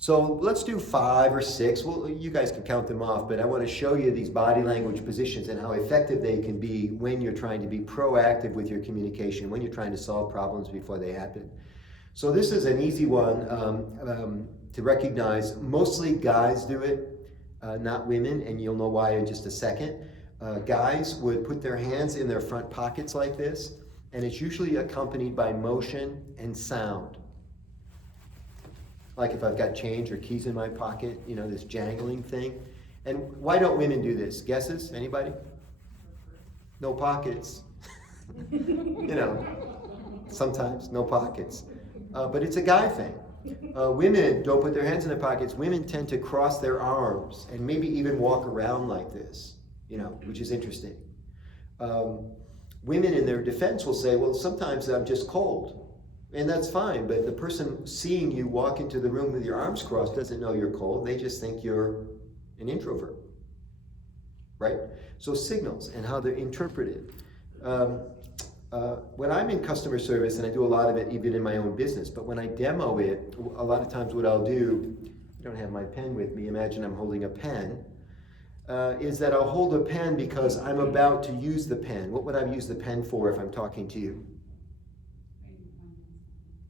So let's do 5 or 6. Well, you guys can count them off, but I want to show you these body language positions and how effective they can be when you're trying to be proactive with your communication, when you're trying to solve problems before they happen. So this is an easy one to recognize. Mostly guys do it, not women, and you'll know why in just a second. Guys would put their hands in their front pockets like this, and it's usually accompanied by motion and sound. Like if I've got change or keys in my pocket, you know, this jangling thing. And why don't women do this? Guesses? Anybody? No pockets. You know, sometimes no pockets. But it's a guy thing. Women don't put their hands in their pockets. Women tend to cross their arms and maybe even walk around like this, you know, which is interesting. Women in their defense will say, well, sometimes I'm just cold. And that's fine, but the person seeing you walk into the room with your arms crossed doesn't know you're cold. They just think you're an introvert, right? So signals and how they're interpreted. When I'm in customer service, and I do a lot of it even in my own business, but when I demo it, a lot of times what I'll do, I don't have my pen with me, imagine I'm holding a pen, is that I'll hold a pen because I'm about to use the pen. What would I use the pen for if I'm talking to you?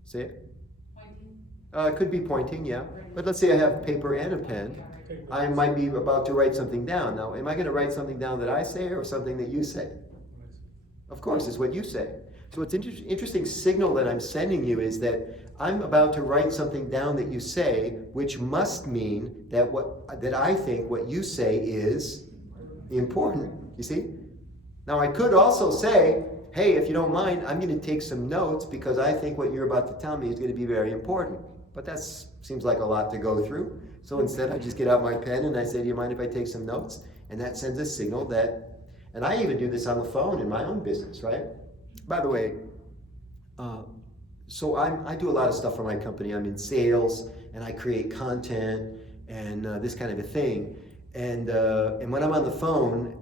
Say it? Pointing. It could be pointing, yeah. But let's say I have paper and a pen. I might be about to write something down. Now, am I going to write something down that I say or something that you say? Of course, it's what you say. So what's interesting signal that I'm sending you is that I'm about to write something down that you say, which must mean that I think what you say is important. You see? Now, I could also say, hey, if you don't mind, I'm going to take some notes because I think what you're about to tell me is going to be very important. But that seems like a lot to go through. So instead, I just get out my pen and I say, do you mind if I take some notes? And that sends a signal that, and I even do this on the phone in my own business, right? By the way, so I do a lot of stuff for my company. I'm in sales and I create content and this kind of a thing. And when I'm on the phone,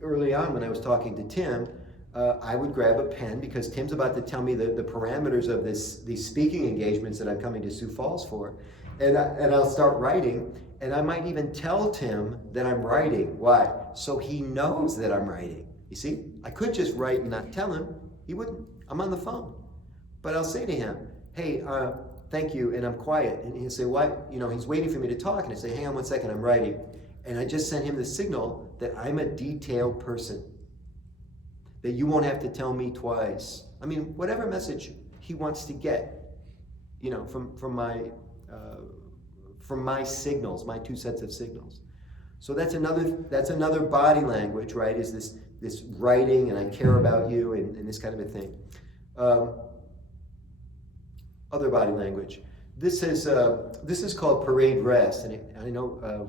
early on when I was talking to Tim, I would grab a pen because Tim's about to tell me the parameters of these speaking engagements that I'm coming to Sioux Falls for. And I'll start writing, and I might even tell Tim that I'm writing. Why? So he knows that I'm writing. You see? I could just write and not tell him. He wouldn't. I'm on the phone. But I'll say to him, hey, thank you, and I'm quiet. And he'll say, why? You know, he's waiting for me to talk, and I say, hang on one second, I'm writing. And I just sent him the signal that I'm a detailed person. That you won't have to tell me twice. I mean, whatever message he wants to get, you know, from my signals, my 2 sets of signals. So that's another body language, right? Is this writing and I care about you and this kind of a thing. Other body language. This is called parade rest, and I know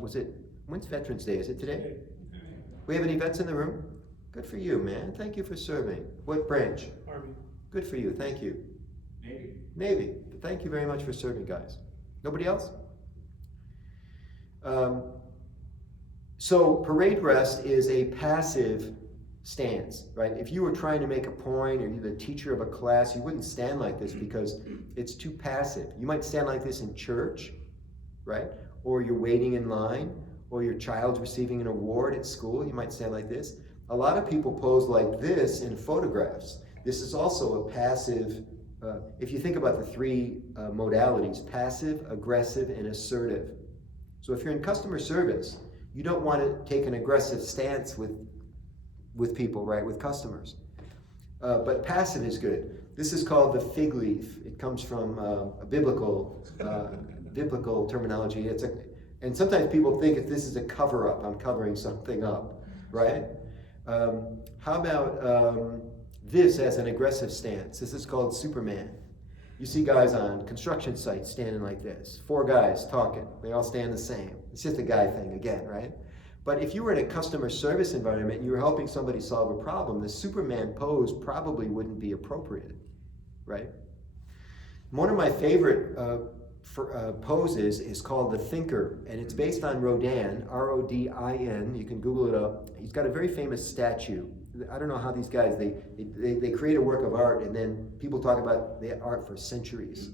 when's Veterans Day? Is it today? We have any vets in the room? Good for you, man. Thank you for serving. What branch? Army. Good for you. Thank you. Navy. Navy. Thank you very much for serving, guys. Nobody else? So parade rest is a passive stance, right? If you were trying to make a point or you're the teacher of a class, you wouldn't stand like this because it's too passive. You might stand like this in church, right? Or you're waiting in line, or your child's receiving an award at school, you might stand like this. A lot of people pose like this in photographs. This is also a passive, if you think about the 3 modalities, passive, aggressive, and assertive. So if you're in customer service, you don't want to take an aggressive stance with people, right, with customers. But passive is good. This is called the fig leaf. It comes from a biblical terminology. And sometimes people think if this is a cover-up, I'm covering something up, right? How about this as an aggressive stance? This is called Superman. You see guys on construction sites standing like this. 4 guys talking. They all stand the same. It's just a guy thing again, right? But if you were in a customer service environment and you were helping somebody solve a problem, the Superman pose probably wouldn't be appropriate, right? One of my favorite poses is called the thinker, and it's based on Rodin, R-O-D-I-N. You can Google it up. He's got a very famous statue. I don't know how these guys, they create a work of art and then people talk about the art for centuries.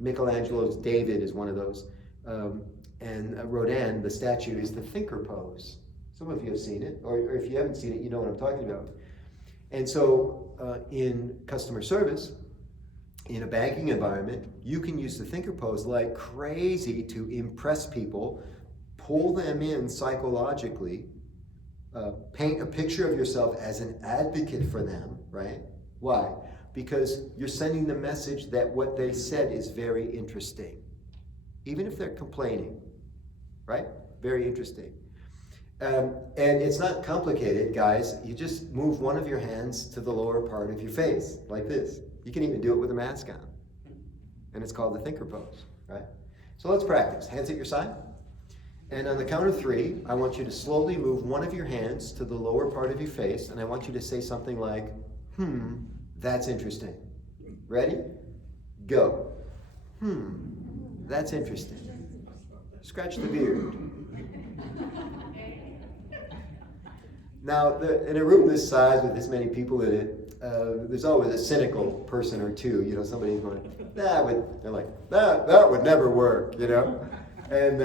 Michelangelo's David is one of those. And Rodin, the statue, is the thinker pose. Some of you have seen it, or if you haven't seen it, you know what I'm talking about. And so in customer service, in a banking environment, you can use the thinker pose like crazy to impress people, pull them in psychologically, paint a picture of yourself as an advocate for them, right? Why? Because you're sending the message that what they said is very interesting, even if they're complaining, right? Very interesting. And it's not complicated, guys. You just move one of your hands to the lower part of your face, like this. You can even do it with a mask on. And it's called the thinker pose, right? So let's practice. Hands at your side. And on the count of 3, I want you to slowly move one of your hands to the lower part of your face, and I want you to say something like, that's interesting. Ready? Go. That's interesting. Scratch the beard. Now, in a room this size with this many people in it, there's always a cynical person or two. You know, somebody's going, they're like, that would never work, you know? And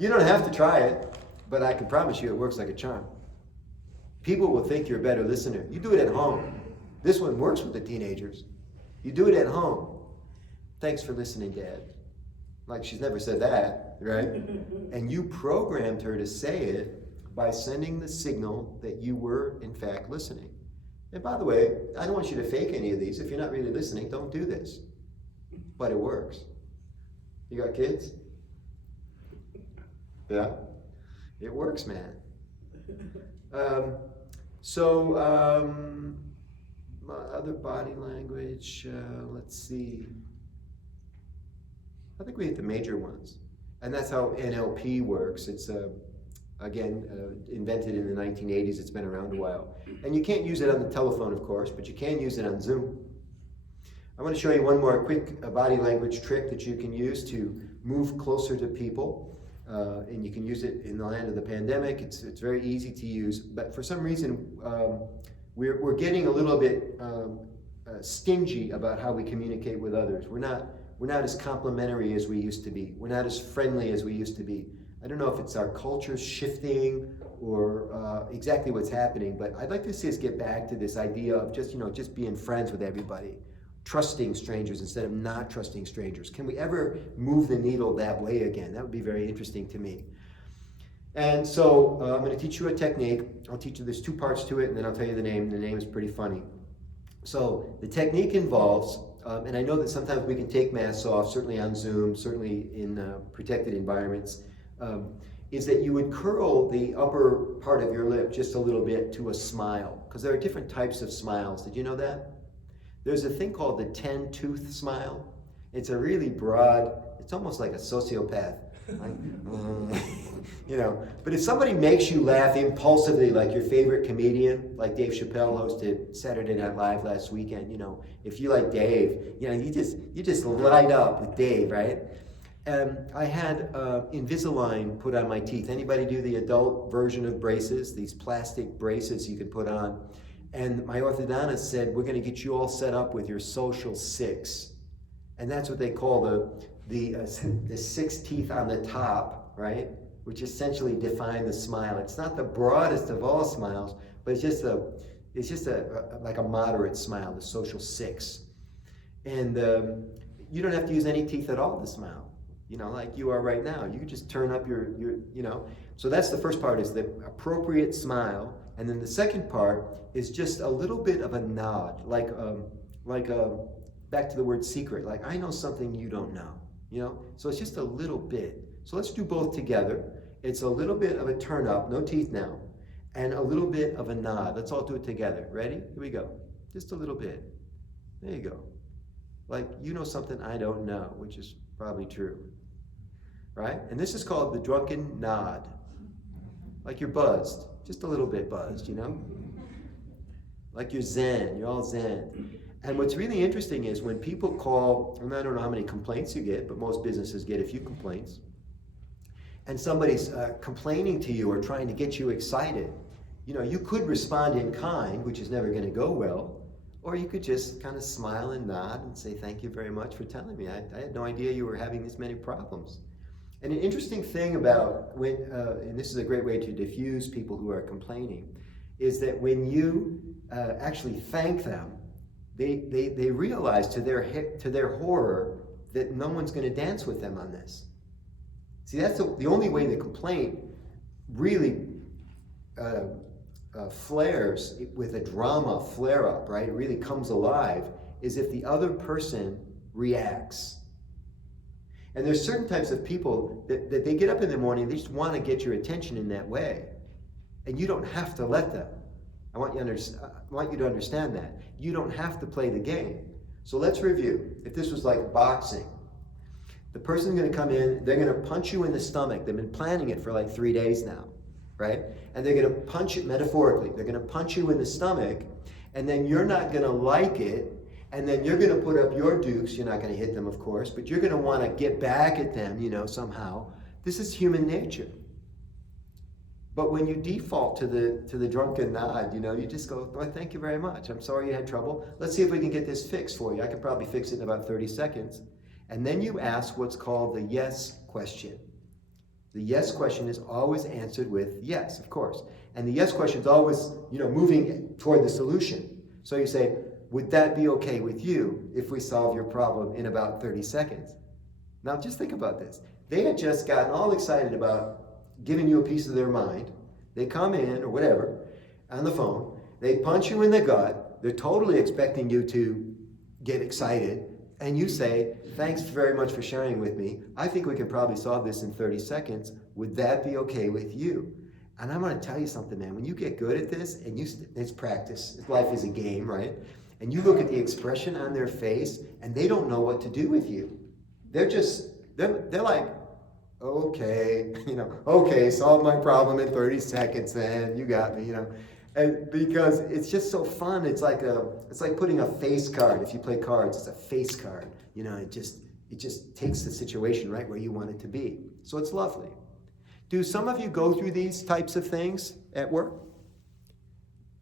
you don't have to try it, but I can promise you it works like a charm. People will think you're a better listener. You do it at home. This one works with the teenagers. You do it at home. Thanks for listening, Dad. Like she's never said that, right? And you programmed her to say it by sending the signal that you were, in fact, listening. And by the way, I don't want you to fake any of these. If you're not really listening, don't do this. But it works. You got kids? Yeah? It works, man. My other body language, let's see. I think we hit the major ones. And that's how NLP works. It's invented in the 1980s. It's been around a while. And you can't use it on the telephone, of course, but you can use it on Zoom. I want to show you one more quick body language trick that you can use to move closer to people. And you can use it in the land of the pandemic. It's very easy to use. But for some reason, we're getting a little bit stingy about how we communicate with others. We're not as complimentary as we used to be. We're not as friendly as we used to be. I don't know if it's our culture shifting or exactly what's happening, but I'd like to see us get back to this idea of just being friends with everybody, trusting strangers instead of not trusting strangers. Can we ever move the needle that way again? That would be very interesting to me. And so I'm going to teach you a technique. I'll teach you, there's 2 parts to it, and then I'll tell you the name. The name is pretty funny. So the technique involves, and I know that sometimes we can take masks off, certainly on Zoom, certainly in protected environments, is that you would curl the upper part of your lip just a little bit to a smile, because there are different types of smiles. Did you know that? There's a thing called the 10-tooth smile. It's a really broad, it's almost like a sociopath. But if somebody makes you laugh impulsively, like your favorite comedian, like Dave Chappelle hosted Saturday Night Live last weekend, if you like Dave, you just light up with Dave, right? I had Invisalign put on my teeth. Anybody do the adult version of braces? These plastic braces you can put on. And my orthodontist said, we're going to get you all set up with your social 6. And that's what they call the 6 teeth on the top, right? Which essentially define the smile. It's not the broadest of all smiles, but it's just like a moderate smile, the social 6. And you don't have to use any teeth at all to smile. Like you are right now. You can just turn up your. So that's the first part, is the appropriate smile. And then the second part is just a little bit of a nod, like back to the word secret, like I know something you don't know, So it's just a little bit. So let's do both together. It's a little bit of a turn up, no teeth now, and a little bit of a nod. Let's all do it together. Ready? Here we go. Just a little bit. There you go. Like you know something I don't know, which is probably true, right? And this is called the drunken nod. Like you're buzzed, just a little bit buzzed, Like you're zen, you're all zen. And what's really interesting is when people call, and I don't know how many complaints you get, but most businesses get a few complaints, and somebody's complaining to you or trying to get you excited, you could respond in kind, which is never going to go well, or you could just kind of smile and nod and say, thank you very much for telling me. I had no idea you were having this many problems. And an interesting thing about when, and this is a great way to diffuse people who are complaining, is that when you actually thank them, they realize to their horror that no one's going to dance with them on this. See, that's the only way the complaint really flares with a drama flare-up, right? It really comes alive, is if the other person reacts. And there's certain types of people that they get up in the morning, they just want to get your attention in that way. And you don't have to let them. I want you to understand that. You don't have to play the game. So let's review. If this was like boxing, the person's going to come in, they're going to punch you in the stomach. They've been planning it for like 3 days now, right? And they're going to punch it metaphorically. They're going to punch you in the stomach, and then you're not going to like it, and then you're going to put up your dukes. You're not going to hit them, of course, but you're going to want to get back at them, somehow. This is human nature. But when you default to the drunken nod, you just go, well, thank you very much. I'm sorry you had trouble. Let's see if we can get this fixed for you. I could probably fix it in about 30 seconds. And then you ask what's called the yes question. The yes question is always answered with yes, of course. And the yes question is always, moving toward the solution. So you say, would that be okay with you if we solve your problem in about 30 seconds? Now just think about this. They had just gotten all excited about giving you a piece of their mind. They come in, or whatever, on the phone. They punch you in the gut. They're totally expecting you to get excited. And you say, thanks very much for sharing with me. I think we can probably solve this in 30 seconds. Would that be okay with you? And I'm going to tell you something, man. When you get good at this, and it's practice. Life is a game, right? And you look at the expression on their face, and they don't know what to do with you. They're like, okay, okay, solve my problem in 30 seconds then. You got me, And because it's just so fun, it's like putting a face card. If you play cards, it's a face card. It just takes the situation right where you want it to be. So it's lovely. Do some of you go through these types of things at work?